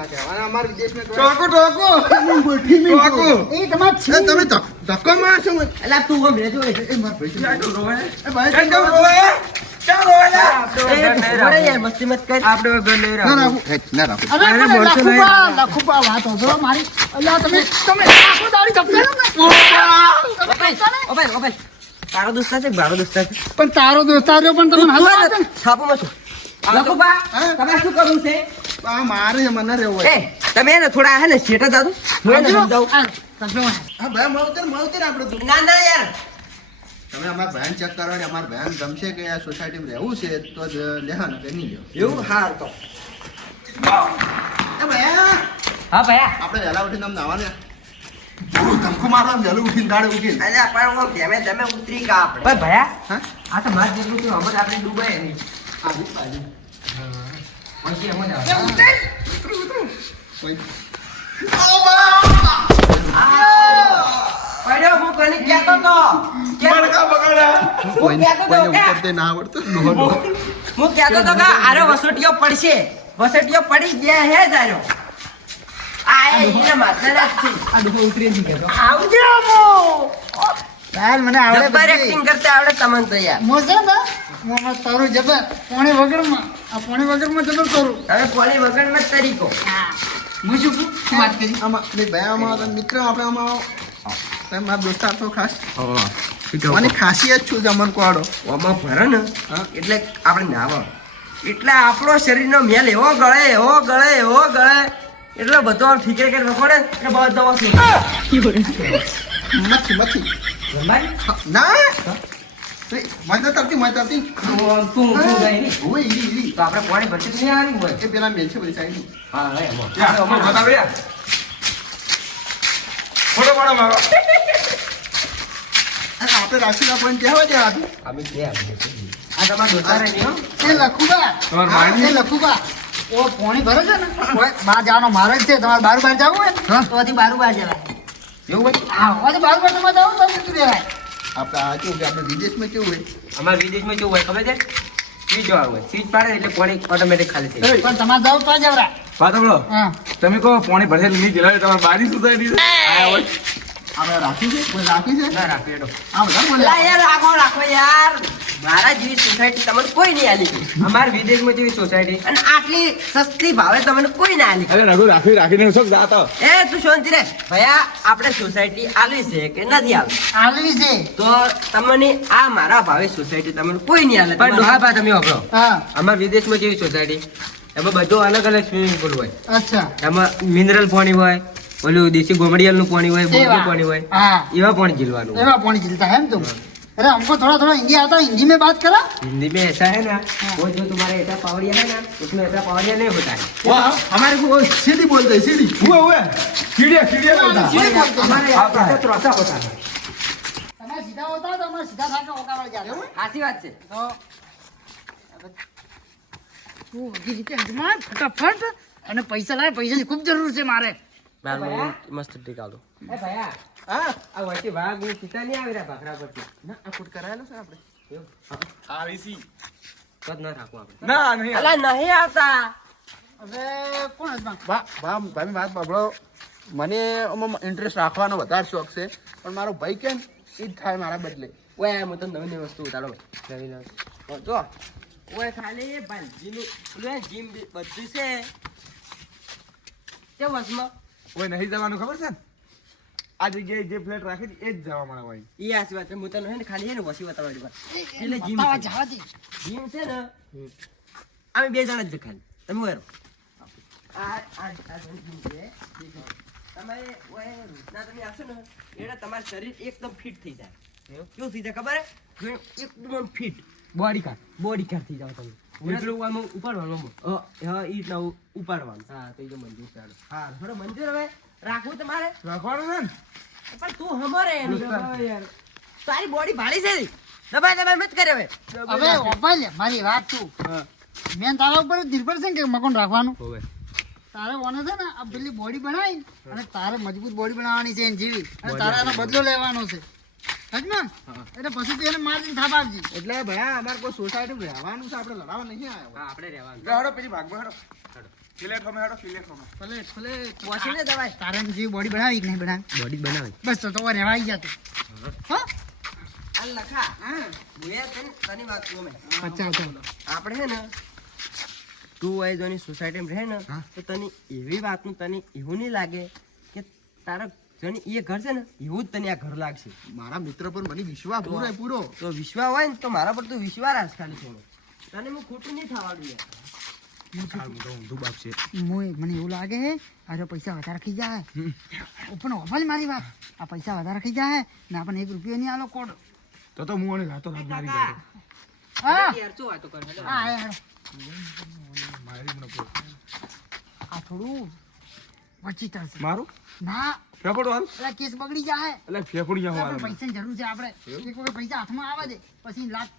ના કહેવાય અમાર વિદેશમાં ટોકો એ તમાર છે તમે ધક્કો મારશો મને અલા તું ગમ રેજો એ માર ભાઈ ક્યાં રોવે એ ભાઈ કેમ રોવે ક્યાં રોવે મસ્તી મત કર આપણે ઘર લઈ ના રહ્યા ના રાખો અરે લખુપા વાત હોજો મારી અલ્લા તમે આખો દાડી ધપકા ઓ ભાઈ તારો દોસ્ત છે બારો દોસ્ત છે પણ તારો દોસ્તાર રહ્યો પણ તમને હાલ વાત છાપો મત લખુબા તમે શું કરવું છે આ મારે મને રહેવું એ તમે ને થોડા હે ને શેટા દાદુ હું એને સમજાવું હા ભાઈ મળતર આપણે તો ના યાર તમે અમાર ભાઈ ચેક કરો ને અમાર ભાઈ ગમશે કે આ સોસાયટીમાં રહેવું છે તો જ લેહા ને કે નહીં લેવું એવું હાર તો એ ભાઈ હા ભયા આપણે વહેલા ઉઠીને આમ નાવાને ધમકો મારો વહેલું ઉઠીને દાડે ઉઠીને અલ્યા પણ હું ધેમે ઉતરી કા આપણે ભાઈ ભયા હા આ તો માર જેટલું તો હમણાં આપણે ડૂબાય નહીં આજુ બાજુ પછી હમણાં પડ્યો હું કોને કહેતો તો ઉતરતે ના આવડતું હું કહેતો તો કે આરો વસોટીઓ પડશે વસોટીઓ પડી ગયા હે જારો આ એને માથા નથી આ ડૂબો ઉતરી દી ગયો આવજો મો યાર મને આવડે જબર એક્ટિંગ કરતા આવડે તમને તો યાર મોજા ના મોમાં તારું જબર પોણી વગરમાં આ પોણી વગરમાં જબર કરું હવે પોલી વગરનો તરીકો હું શું વાત કરી આમાં ભાઈ આમાં તો મિત્ર આપણે આમાં તમે મારા દોસ્તાર તો ખાસ મને ખાસિયત છું જમન કોડો ઓમાં ભરે ને એટલે આપણે નાવા એટલે આપણો શરીરનો મેલ એવો ગળે એટલે બધો આમ ઠીકે કે રખોડે એટલે બધો મચ્છી ના મત તરતી તું ગઈ ની ઓય ઈ તો આપણે પાણી ભરતી નહીં આવી હોય એ પેલા મેલ છે બધી સાઈડ હા હવે એમાં બતાવે ફોટો પાડો મારો આપણે રાશિના પોઈન્ટ કહેવા દે આ અમે કે આ તમારા દોસ્તારે નહીં હો એ લખુબા તમાર માની એ લખુબા ઓ પોણી ભરે છે ને બહાર જવાનો મારો જ છે તમારે બાર જવું હોય ને તો હજી બાર જવાય એવું હોય હા હજી બાર તમે જાવ તો જતું રહેવાય આપણે આ કેવું કે આપણે વિદેશમાં કેવું હોય અમારા વિદેશમાં કેવું હોય ખબર છે સ્વીચ વાળું હોય સ્વીચ પાડે એટલે પાણી ઓટોમેટિક ખાલી થઈ જાય પણ તમારે જાવ તો જવરા પાતળો હા તમે કહો પાણી ભરશે નહીં જલાવે તમારે બારી સુધારી આપણે રાખ્યું છે કોઈ રાખ્યું છે ના રાખે એડો આ બધા બોલે લા યાર રાખો યાર મારા જેવી સોસાયટી તમને કોઈ નહીં આલી અમારા વિદેશમાં જેવી સોસાયટી અને આટલી સસ્તી ભાવે તમને કોઈ ના આલી અરે રઘુ રાખીને શું જાતો એ તું શાંતિ રે ભયા આપણે સોસાયટી આલવી છે કે નથી આલવી આલવી છે તો તમને આ મારા ભાવે સોસાયટી તમને કોઈ નહીં આલે પણ ડોહા બા તમે વાપરો હા અમારા વિદેશમાં જેવી સોસાયટી એમાં બધું અલગ અલગ સ્વિમિંગ પુલ હોય અચ્છા એમાં મિનરલ પાણી હોય ઓલું દેશી ગોમડિયાલનું પાણી હોય બોરનું એવા. પાણી હોય हाँ એવા પાણી ઝીલવાનું હોય। एवा पानी चलता है तुम अरे हमको थोड़ा थोड़ा हिंदी आता है हिंदी में बात करा हिंदी में ऐसा है ना वो जो तुम्हारे ऐसा पावड़िया है ना उसमें ऐसा पावड़िया नहीं होता है वाह हमारे को सीढ़ी बोलते हैं सीढ़ी हुए सीढ़िया बोलता सीढ़ी बोलते हैं। हमारे यहाँ पे ऐसा त्रौसा होता है हमारा सीधा होता है तो हमारा सीधा था के होका जा रहे हो साची बात है तो તું બધી રીતે હજમાત ફટાફટ અને પૈસા લાય પૈસાની ખૂબ જરૂર છે મારે मस्त टीका लो ए भैया हां आ वैसे भाग में सीता नहीं आवे रे भाखरा पर ના આ ફૂટ કરાયેલો છે આપણે आवीसी कद ना રાખો આપણે ना नहीं અલા નહીં આવતા હવે કોણ હજમા ભાઈ વાત સાંભળો મને ઇન્ટરેસ્ટ રાખવાનો વધારે શોખ છે પણ મારો ભાઈ કેમ એ જ થાય મારા બદલે ઓય હું તો નવી નવી વસ્તુ ઉતારો નવી નવી જો ઓય ખાલી ભાંજીનું ઓલે જીમ બધું છે કે વસમાં ઓય નહીં જવાનું ખબર છે ને આ જગ્યાએ જે ફ્લેટ રાખી એ જ જવા મળે ભાઈ ઈ આસી વાત હું તને હે ને ખાલી હે ને વસી બતાવવાની વાત એટલે જીમ બતાવા છે. જવા દે જીમ છે ને અમે બે જણા જ ખાલી તમે વેરો આ જીમ છે તમે ઓય ના તમે આવશો ને એટલે તમારું શરીર એકદમ ફિટ થઈ જાય કેવું થઈ જાય ખબર હે એકદમ ફિટ બોડી કાર્ડ થઈ જાવ તમે એટલું આમ ઉપાડવાનું હા ઈ રીતના ઉપાડવાનું હા તો એ તો મંજૂર ચાલો હા થોડો મંજૂર હવે રાખવું તમારે રાખવાનું છે ને પણ તું હમરે યાર તારી બોડી ભાળી છે દબાઈ મત કરે હવે હવે ઓપાઈ લે મારી વાત તું મેં તારા ઉપર નિર્ભર છે ને કે મકોન રાખવાનું હોવે તારે ઓને છે ને આ પેલી બોડી બનાવી અને તારે મજબૂત બોડી બનાવવાની છે એની જેવી અને તારે એનો બદલો લેવાનો છે હજમા એટલે પછી તું એને માર્જિન થાપ આપજી એટલે ભાઈ અમારે કોઈ સોસાયટીમાં રહેવાનું છે આપણે લડાવવા નહીં આવ્યા હા આપણે રહેવાનું ગાડો પેલી ભાગમાં હેડો ફિલેટ હોમે હેડો ફિલેટ હોમે. વોશીને દવાઈ તારે એમ જેવી બોડી બનાવી કે નહીં બનાવી? બોડી બનાવે બસ તો રહેવા આવી જતું. હા આ લખા મુએ તની વાત ગમે પચાસ આપણે હે ને તું આઈ જોની સોસાયટીમાં રહે ને તો તને એવી વાતનું તને એવું નહીં લાગે કે તારા જેની એ ઘર છે ને એવું જ તને આ ઘર લાગશે. મારા મિત્ર પર મને વિશ્વાસ પૂરો. તો વિશ્વાસ હોય ને તો મારા પર તું વિશ્વાસ રાખ ખાલી થોડો. તને હું ખોટું નહીં થવાડું યાર. મને એવું લાગે હે આ જો પૈસા વધારે ખી જાય પણ ઓફર મારી વાત આ પૈસા વધારે ખી જાય ને આપણને 1 રૂપિયો નહીં આલો કોડ. તો હું આને રાતો રાત મારી ગાડો. હા યાર શું વાતો કરે હેલો. હા યાર મારી મને પૂછ. આ થોડું વચ્ચી થશે મારું ના ફેફડો હાલ. પેલા કેસ બગડી જાય. એટલે ફેફડિયા આપણે હોવા. પૈસાની જરૂર છે આપણે એક વખત પૈસા હાથમાં આવે છે પછી લાખ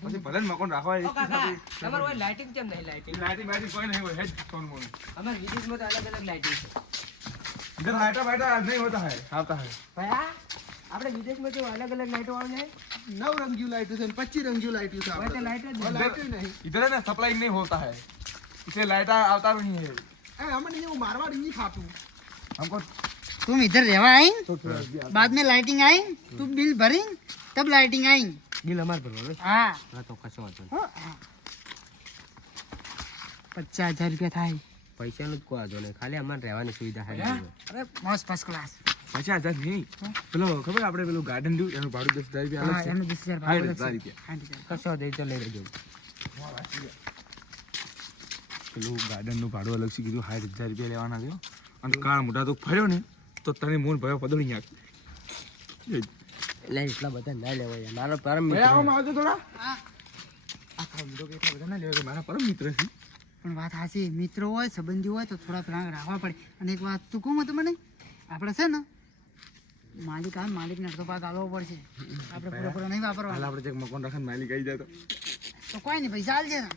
પછી ભલે મકોન રાખવા ઓ કાકા તમાર ઓય લાઇટિંગ કેમ નહીં લાઇટિંગ? લાઈટી બાઈટી કોઈ નહીં હોય હેડ ફોન મોન. અમાર વિદેશમાં તો અલગ અલગ લાઇટિંગ છે. इधर लाइटा बाइटा नहीं होता है आता है. ભયા આપણે વિદેશમાં તો અલગ અલગ લાઇટો આવે ને 9 રંગીયું લાઈટ છે 25 રંગીયું લાઈટ છે હોય તો લાઇટ જ और નહીં. लाइट ही नहीं इधर है ना सप्लाई नहीं होता है इसलिए लाइटा आता नहीं है. हमें नहीं वो मारवाड़ी नहीं खातू हमको तुम इधर रहवा आई बाद में लाइटिंग आई तुम बिल भरी तब लाइटिंग आई. બિલ અમાર ભરવાનું हाँ હા તો કશો વાંધો નહીં. हाँ, हाँ. 50,000 રૂપિયા થાય. પૈસાનું જ કોઈ વાંધો નહીં ખાલી અમારે રહેવાની સુવિધા હે? થાય. અરે મસ્ત ફર્સ્ટ ક્લાસ. 50,000 नहीं પેલો ખબર આપણે પેલું ગાર્ડન દઉં એનું ભાડું 10,000 રૂપિયા હા અલગ છે. એનું 20,000 હા, ભાડું 10,000 છે. રૂપિયા. હા, 10,000. કશો દે તો લઈ લેજો. પેલું ગાર્ડનનું ભાડું અલગ છે કીધું 60,000 રૂપિયા લેવાના છે અને કાળ મોટા તો ફર્યો ને તો તને મોન ભયો પદોડી નાખ. એટલે એટલા બધા ના લેવાય યાર. મારો પરમ મિત્ર ભયા આમાં આવજો થોડા. હા. આ કાળ મોટો કે એટલા બધા ના લેવા મારા પરમ મિત્ર છે. પણ વાત સાચી મિત્રો હોય સંબંધી હોય તો થોડા પેલા રાખવા પડે. અને એક વાત તું કહું તો મને આપણે છે ને માલિક આવે માલિકને અડધો ભાગ આલવો પડશે. આપણે પૂરેપૂરો નહીં હાલ વાપરવાનો આપણે જે મકાન રાખે માલિક આવી જાય તો કોઈ નહીં પૈસા આલજે ને.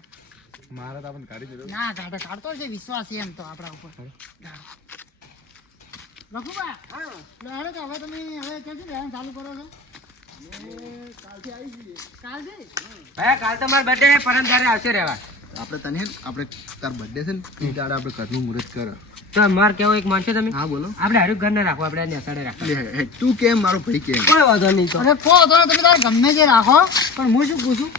તો મારા તો આપણને કાઢી દીધો. ના કાઢતો છે વિશ્વાસ છે એમ તો આપણા ઉપર. લખુબા લે તો હવે તમે હવે ક્યાંથી રહેવાનું ચાલુ કરો છો? કાલથી ભયા કાલ તો મારો બર્થડે પરમ ત્યારે આવશે રહેવા. આપણે તને આપણે તાર બર્થડે છે ને એ દાડે આપણે ઘરનું મુહૂર્ત કર. તો માર કેવો એક માનશો તમે હા બોલો આપણે હારું ઘર ના રાખો આપણે નેસાડે રાખો. તું કેમ મારો ભાઈ કેમ કોઈ વાંધો નહીં તો. અરે કહો તો તમે તારે ગમે તે રાખો પણ હું શું પૂછું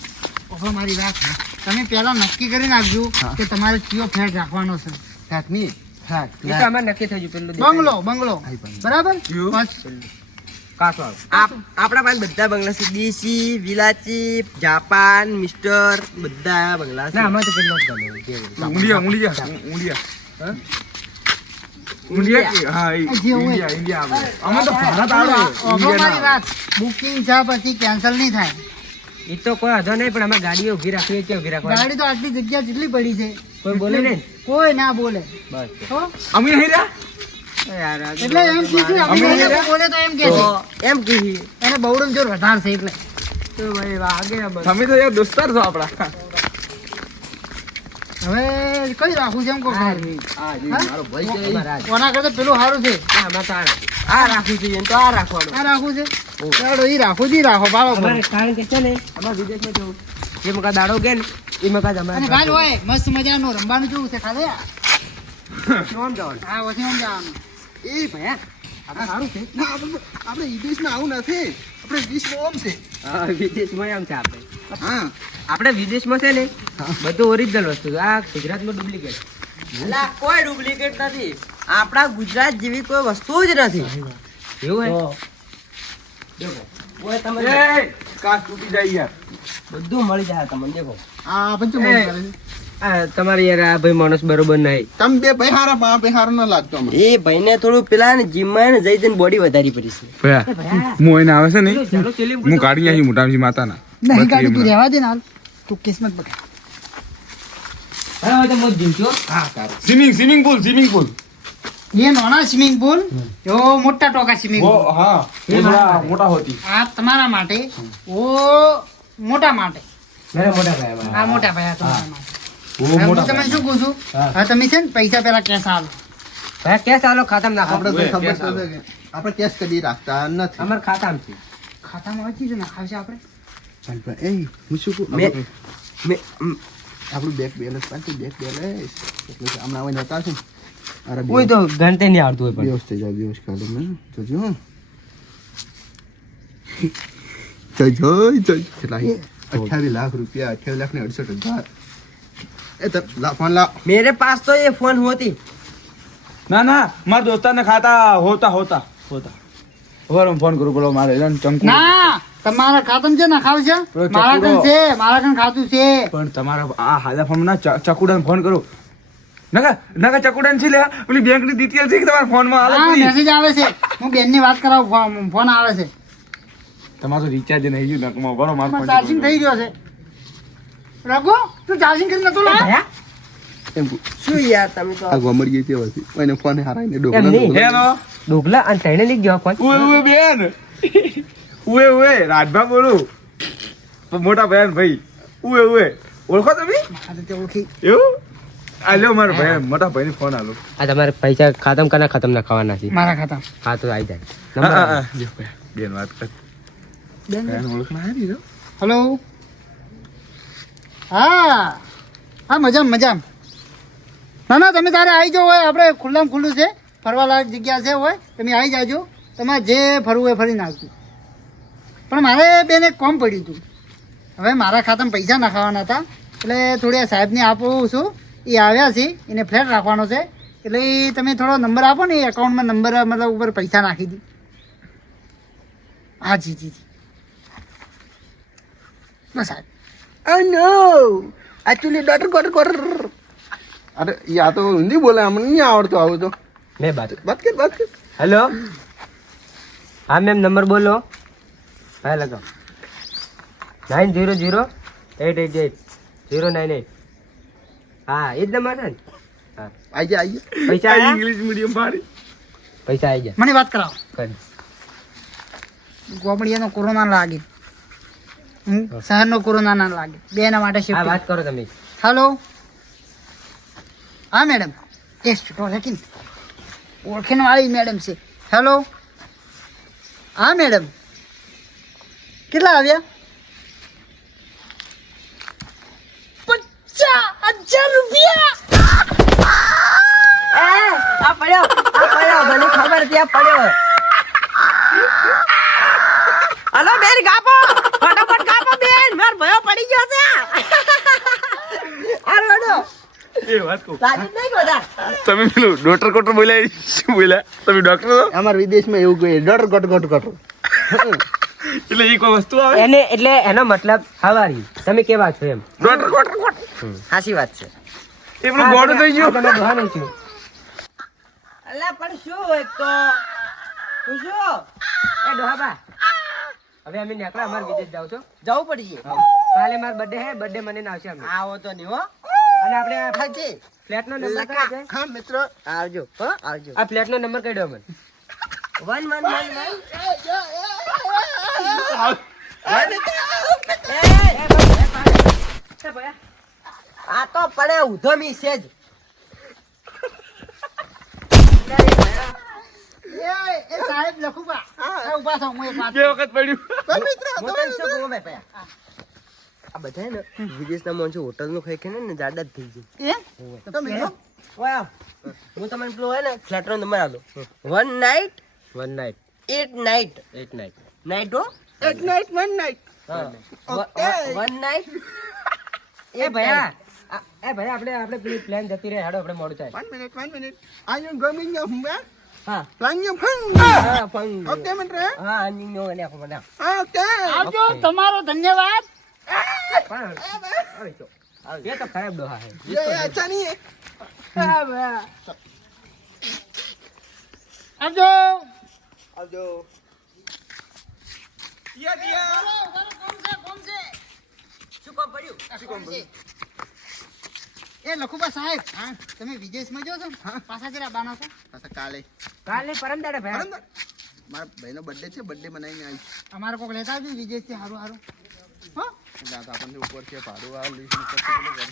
ઓહો મારી વાત તમે પહેલા નક્કી કરી નાખજો કે તમારે કયો ફ્લેટ રાખવાનો છે. થાક નહીં થાક એ તો અમારે નક્કી થઈ ગયું પેલું દેખાય. બંગલો બરાબર બસ કાસો આવે. આપણા પાસે બધા બંગલા છે દેશી વિલાચી જાપાન મિસ્ટર બધા બંગલા છે. ના અમારે તો પેલો જ ગમે. ઊંડિયા હા જે હોય. ઇન્ડિયા આવે અમે તો ભારત આવે ઓહો મારી વાત બુકિંગ છે પછી કેન્સલ નહીં થાય. એ તો કોઈ વાંધો નહીં પણ અમારે ગાડીઓ ઊભી રાખવી હોય, ક્યાં ઊભી રાખવાની? ગાડી તો આટલી જગ્યા જેટલી પડી છે કોઈ બોલે નહીં? કોઈ ના બોલે. બસ હો? અમે નહીં રહ્યા યાર એટલે એમ કીધું અમે નહીં બોલે તો એમ કે છે એમ કીધી એને બહુડમ જોર વધારે છે એટલે તો ભાઈ વાગે અમારે. તમે તો યાર દોસ્તાર છો આપડા. હવે કઈ રાખવું છે એમ કહો હા જી મારો ભાઈ કે અમારે આ જ. કોના કરતા પેલું સારું છે ના, અમારે તો આ રાખવું જોઈએ ને તો આ રાખવાનું. આ રાખવું છે ચાલો ઈ રાખો જી રાખો બાળો અમારે કારણ કે છે ને અમારે વિદેશમાં જવું જે મકા દાડો કે ને એ મકા જ અને અમારે ગાલ હોય મસ્ત મજાનું રમવાનું કેવું છે ખાલી કેમ જવાનું? હા વધી આમ જવાનું એ ભયા આપણે સારું છે ના આપણે વિદેશમાં આવું નથી આપણે વિશ્વ ઓમ છે હા વિદેશમાં એમ છે આપણે હા આપણે વિદેશમાં છે ને બધું ઓરિજિનલ વસ્તુ છે. આ ગુજરાતમાં ડુપ્લિકેટ. અલા કોઈ ડુપ્લિકેટ નથી. આપણા ગુજરાત જેવી કોઈ વસ્તુ જ નથી. એવું હે? દેખો ઓય તમારે એ કાચ તૂટી જાય યાર. બધું મળી જાય તમને. દેખો આ પંચમ એ. આ તમારે યાર આ ભાઈ માણસ બરોબર નહીં. તમે બે ભાઈ હારા પા બે હારા ના લાગતો અમને એ ભાઈને થોડું પેલા ને જીમમાં ને જઈ જઈને બોડી વધારી પડી છે. ભયા હું એને આવે છે ને ચાલો ચેલી હું કાઢી નાખી મોટાજી માતાના. નહીં ગાડી તું રહેવા દે ને હાલ તું કિસ્મત બગા હવે તો મોજ જીમજો. સ્વિમિંગ પુલ ये नोना स्विमिंग पूल जो मोटा टोका स्विमिंग वो पूल हाँ वो थोड़ा मोटा होती. આ તમારા માટે ઓ મોટા માટે મેરા મોટા ભાઈ અમારા. આ મોટા ભાઈ આ તમારા માટે वो હવે હું मोटा તમને શું કહું છું હવે તમે છે ને પૈસા પેલા કેશ આલો ભાઈ કેસ આલો ખાતામાં નાખો. આપણે તો ઓય, ખબર કેસ તો છે કે આપણે કેસ કદી રાખતા નથી અમારે ખાતામાં છે. ખાતામાં વાંચી છે નાખાવશે આપણે એ હું શું કહું મેં આપણું બેંક બેલેન્સ પાછું બેંક બેલેન્સ એટલે કે હમણાં હવે નતા છે ને. અરે કોઈ તો ગણતે નહીં આવડતું હોય પણ બેહોશ થઈ જાવ બેહોશ કાઢો ને જોજો હો. જોજો કેટલા 28 લાખ રૂપિયા 28 લાખ ને 68,000 એ તો ફોન લાવ मेरे पास तो ये फोन होती ના ના મારા દોસ્તારને ખાતા હોતા હવે હું ફોન કરું બોલો મારે ચંકુ ના તમારા ખાતામાં છે ને ખાવ છે પેલો મારા ચકુડો. કન છે મારા કન ખાતું છે પણ તમારા આ હાદા ફોન ના ચકુડાને ફોન કરું નકા ચકુડાને છે લે પેલી બેંકની ડિટેલ છે કે તમારા ફોનમાં હા હાલે મેસેજ આવે છે હું બેનની વાત કરાવું ફોન આવે છે તમારું રિચાર્જ નહીં ગયું નકમાં બરો મારો ફોન ચાર્જિંગ થઈ ગયો છે રઘુ તું ચાર્જિંગ કરી નતો લાવ્યો એમ શું યાર તમે તો આ ગમર ગઈ તે હતી એને ફોન હારાઈને એમ નહીં. ડોકલા હેલો ડોગલા અને તઈને લઈ ગયો ફોન ઉએ બેન ઉએ રાજભા બોલું મોટા બહેન ભાઈ ઉએ ઓળખો તમે હા તો તે ઓળખી એવું આ લ્યો મારો ભાઈ મોટા ભાઈને ફોન આલો આ તમારે પૈસા ખતમ કના ખતમ ના ખાવાના છે મારા ખાતા હા તો આવી જાય જો બેન વાત કર બેન બેન ઓળખના હે ને હેલો હા હા મજામ ના ના તમે તારે આવી જાઓ હોય આપણે ખુલ્લામાં ખુલ્લું છે ફરવાલાયક જગ્યા છે હોય તમે આવી જાજો તમારે જે ફરવું હોય ફરી નાખજો પણ મારે બેન એક કોમ પડ્યું હતું હવે મારા ખાતામાં પૈસા નાખવાના હતા એટલે થોડી આ સાહેબને આપું છું એ આવ્યા છે એને ફ્લેટ રાખવાનો છે એટલે એ તમે થોડો નંબર આપો ને એ એકાઉન્ટમાં નંબર મતલબ ઉપર પૈસા નાખી દી હા જી બસ સાહેબ નો એકચ્યુઅલી ડોટર કોટર અરે યા તો હિન્દી બોલે અમને નહીં આવડતું આવું તો मैं बात બાત કર हेलो हाँ मैम नंबर बोलो हाँ लगाओ 900-888-098 हाँ ये नंबर है हाँ આઈ पैसा आया ઇંગ્લિશ મીડિયમ પાડી पैसा आई गया મને વાત કરાવો कर ગોમડિયાનો કોરોના લાગે શહેરનો કોરોના ના લાગે બેના માટે हाँ શિફ્ટ बात करो તમે હેલો હા મેડમ એક છૂટો લેકિન ઓળખીને વાળી મેડમ છે હેલો હા મેડમ કેટલા આવ્યા 50,000 રૂપિયા આ પડ્યો મને ખબર છે આ પડ્યો હલો બેન કાપો ફટાફટ કાપો બેન માર ભયો પડી ગયો છે આ રોડો એ વાત કહું સાજી નહીં ગોદા તમે પેલું ડોક્ટર કોટર બોલ્યા શું બોલ્યા તમે ડોક્ટર છો અમારા વિદેશમાં એવું કહે ડોટર કોટર એટલે એ કોઈ વસ્તુ આવે એને એટલે એનો મતલબ હવારી તમે કેવા છો એમ ડોક્ટર કોટર સાચી વાત છે એ પેલું ગોળું થઈ ગયું તમે દોહાનું છું અલા પણ શું એક તો તું શું એ ડોહાબા હવે અમે નીકળ્યા અમાર વિદેશ જાવ છો જવું પડશે કાલે માર બર્થડે હે બર્થડે મને આવશે અમે આવો તો નહીં હો અને આપણે હાજી ફ્લેટ નો નંબર કયો છે હા મિત્ર આવજો હો આવજો આ ફ્લેટ નો નંબર કઈ દો મને 111 આ તો પડે ઉધમી છે જ એ સાહેબ લખુબા ઉભા થો હું એક વાત બે વખત પડ્યું હું તને શું કહું ભાઈ પયા આ બધા ને વિદેશના માણસો હોટલ નું ખાઈ ખાઈને ને જાડા જ થઈ જાય એ તો મેડમ ઓય હું તમને પેલો હોય ને ફ્લેટ નો નંબર આલો 1 નાઇટ 8 નાઇટ નાઇટ હો એક નાઈટ વન નાઈટ હા 1 નાઇટ એ ભયા આપણે પેલી પ્લાન જતી રહે હેડો આપણે મોડું થાય 1 મિનિટ આઈ એમ ગમિંગ હુંબે હા ફ્લાઇંગ ફંગ હા ફંગ ઓકે મિત્ર હા અનિંગ નો અને આખો મને ઓકે આવજો તમારો ધન્યવાદ પણ એ તો ખરાબ ડોહા હે ये अच्छा नहीं है આવજો આવજો એ લખુબા સાહેબ તમે વિદેશમાં જો છો ને? પાછા જરા બાના છો પાછા કાલે કાલે પરમ દાડે ભાઈ બરાબર મારા ભાઈનો બર્થડે છે બર્થડે મનાવીને આવી અમારે કોક લેતા આવજો વિદેશથી સારું સારું હો એટલે આ તો આપણને ઉપર છે ભાડું આ લીસ ઉપર છે પેલું ઘર.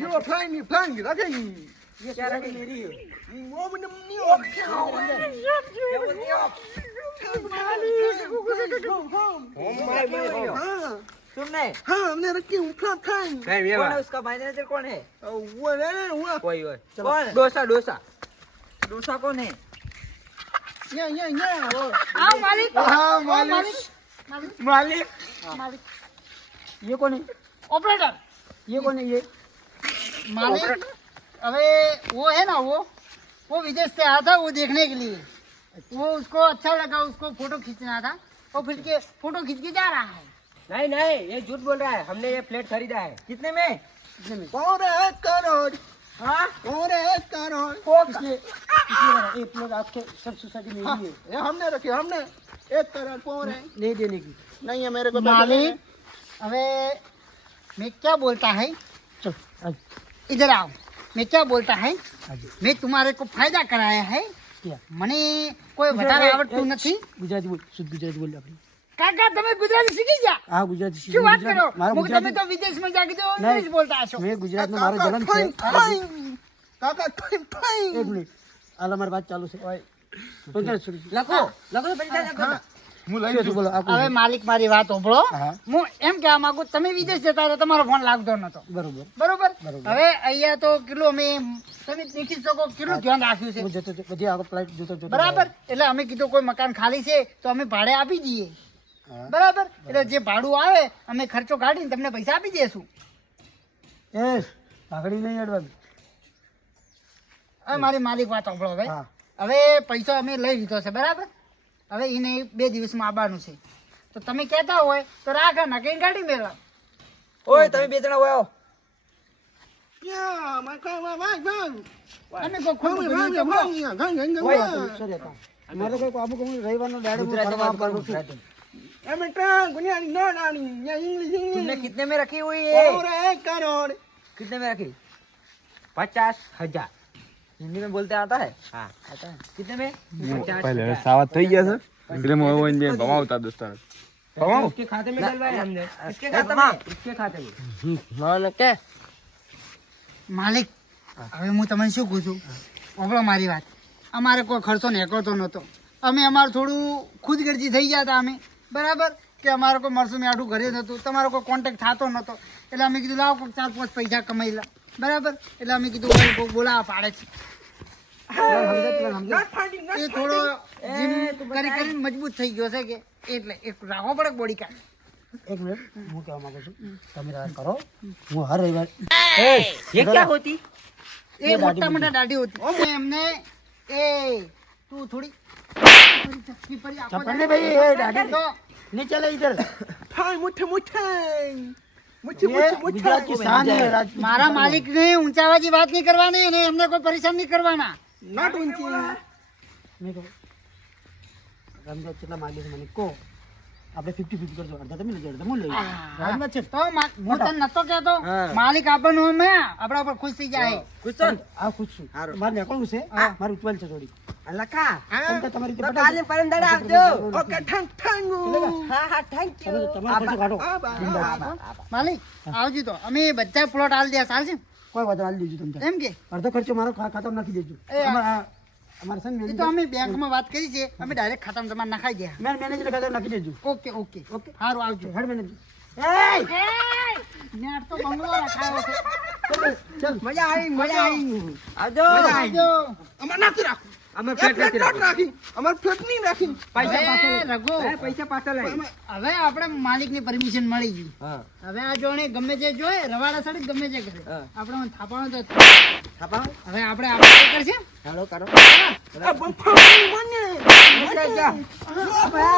You are flying, you flying, रखें। ये क्या रखी मेरी है? वो मैंने नहीं हो क्या बोलती हो? हाँ तुमने हाँ हमने रखी हूँ flying। कौन है उसका मैनेजर कौन है? वो है वो वही कौन? डोसा डोसा डोसा कौन है? ये वो आओ मालिक हाँ ओ, मालिक માલિક मालिक ये कौन है? ऑपरेटर ये कौन है ये? मालिक अबे वो है ना वो विदेश से आया था वो देखने के लिए। वो उसको अच्छा लगा, उसको फोटो खींचना था, वो फिर के फोटो खींच के जा रहा है। नहीं नहीं ये झूठ बोल रहा है। हमने ये प्लेट खरीदा है। कितने में? कौन है 1 करोड़ हाँ कौन है 1 करोड़ ये प्लेट आपके सब सोसाइटी में हाँ, ये हमने रखी हमने 1 करोड़ कौन है नहीं देने की। नहीं है मेरे को पैसे मालिक अबे मैं क्या बोलता है, चल इधर आओ। मैं क्या बोलता है, मैं तुम्हारे को फायदा कराया है। क्या? મને કોઈ વધારે આવડતું નથી। ગુજરાતી બોલ શુદ્ધ ગુજરાતી બોલ આપણે। કાકા તમે ગુજરાતી શીખી ગયા? હા ગુજરાતી શું વાત કરો? મારો મુકે તમે તો વિદેશમાં જાકે તો ઇંગ્લિશ બોલતા હશો। મેં ગુજરાતમાં મારો જન્મ છે। કાકા ઠાઈ એક મિનિટ હાલ અમારી વાત ચાલુ છે। લખો લખો પૈસા લખો। હું લઈ શું બોલો આપો। હવે માલિક મારી વાત સાંભળો। હા હું એમ કહેવા માંગુ તમે વિદેશ જતા હતા, તમારો ફોન લાગતો નતો, બરોબર બરોબર? બરોબર. હવે અહીંયા તો કેટલું અમે તમે દેખી શકો કેટલું ધ્યાન રાખ્યું છે, હું જતો બધી આગળ ફ્લાઇટ જોતો બરાબર? એટલે અમે કીધું કોઈ મકાન ખાલી છે તો અમે ભાડે આપી દઈએ, હા બરાબર? એટલે જે ભાડું આવે અમે ખર્ચો કાઢીને તમને પૈસા આપી દઈશું। એ પાઘડી નહીં અડવાની। હવે મારી માલિક વાત સાંભળો। હવે હા હવે પૈસો અમે લઈ લીધો છે, બરાબર? હવે એને 2 દિવસમાં આવવાનું છે, તો તમે કહેતા હોય તો રાખા ના કઈ ગાડી મેળવા। ઓય તમે બે જણા હોય આવો। યા માં અમે કોઈ ખોટું કર્યું તો બોલો। ઓય સોરી હતા મારે કોઈ આબુ કોમ રવિવારનો દાડે હું ફરવા આવવાનું છું। એમે ટા ગુનિયાની નો નાની યા तुमने इंग्लिश कितने में रखी हुई है? और 1 करोड़ कितने में रखी? 50,000 हिंदी में बोलते आता है? हाँ आता है। कितने में? પહેલે સાવા થઈ ગયા છે એટલે હું હવે એને ભમાવતા દોસ્તાર ભમાવ इसके खाते में डलवाए हमने। इसके खाते में? इसके खाते में। हाँ क्या? માલિક હવે હું તમને શું કહું છું, સાંભળો મારી વાત। અમારે કોઈ ખર્ચો નીકળતો નહોતો, અમે અમારું થોડું ખુદગર્જી થઈ ગયા હતા અમે, બરાબર? કે અમારે કોઈ મરસું મેઠું ઘરે નહોતું, તમારો કોઈ કોન્ટેક્ટ થતો નહોતો, એટલે અમે કીધું લાવો કોઈક 4-5 પૈસા કમાઈ લા, બરાબર? એટલે અમે કીધું ઓય કોઈ બોલાવા પાડે છે, એ થોડો જીમ કરી કરીને મજબૂત થઈ ગયો છે કે એટલે એક રાખવો પડે બોડી કાર્ડ। एक मिनट હું કહેવા માંગુ છું તમે રાહ કરો હું હર રવિવાર ये क्या होती? એ મોટા મોટા દાઢી હોતી એમને। એ તું થોડી चपड़ने भाई ये दाढ़ी તો नहीं चले इधर ठाई मुठे मुठे मुठे ये गुजरात की शान है મારા માલિકને ઊંચાવાજી વાત નહીં કરવાની અને એમને કોઈ પરેશાન નહીં કરવાના। नॉट ऊंची मैं तो रमजान કેટલા માગે છે મને કો આપણે 50-50 કરજો અડધા તમે લેજો અડધા હું લઈ રાજ વાત છે તો હું તને નતો કહેતો માલિક આપણને અમે આપણા ઉપર ખુશ થઈ જાય। ખુશ છો આ ખુશ છું મારે નીકળવું છે મારું ઉતવાલ છે થોડી લખા તમે તો તમારી રીતે તો કાલે પરમ દાડે આવજો। ओके थैंक थैंक હા હા થેન્ક યુ। તમારો ખર્ચો કાઢો માલિક આવજો તો અમે બધા પ્લોટ હાલ દે ચાલશે કોઈ વાંધો હાલ દેજો તમે એમ કે? અડધો ખર્ચો મારો ખાતામાં નાખી દેજો અમારા સન એ તો અમે બેંકમાં વાત કરી છે, અમે ડાયરેક્ટ ખાતામાં તમારે નખાઈ દે। મેનેજર ખાતામાં નાખી દેજો ઓકે ઓકે ઓકે સારું આવજો। હેડ મેનેજર મેં તો બંગલો રખાયો છે। ચલ મજા આવી મજા આવી આવજો આવજો। અમાર નાખી રાખો અમે ફ્લેટ નથી રાખી અમાર ફ્લેટ નહીં રાખી રઘુ પૈસા પાછા લઈ હવે આપણે માલિકની પરમિશન મળી ગઈ। હા હવે આ જોણે ગમે તે જોય રવાડા સાડી ગમે તે કરે આપણે થાપાણો તો થાપા હવે આપણે આપણે કરશે હાલો કરો આ બંફાણી મને થાપા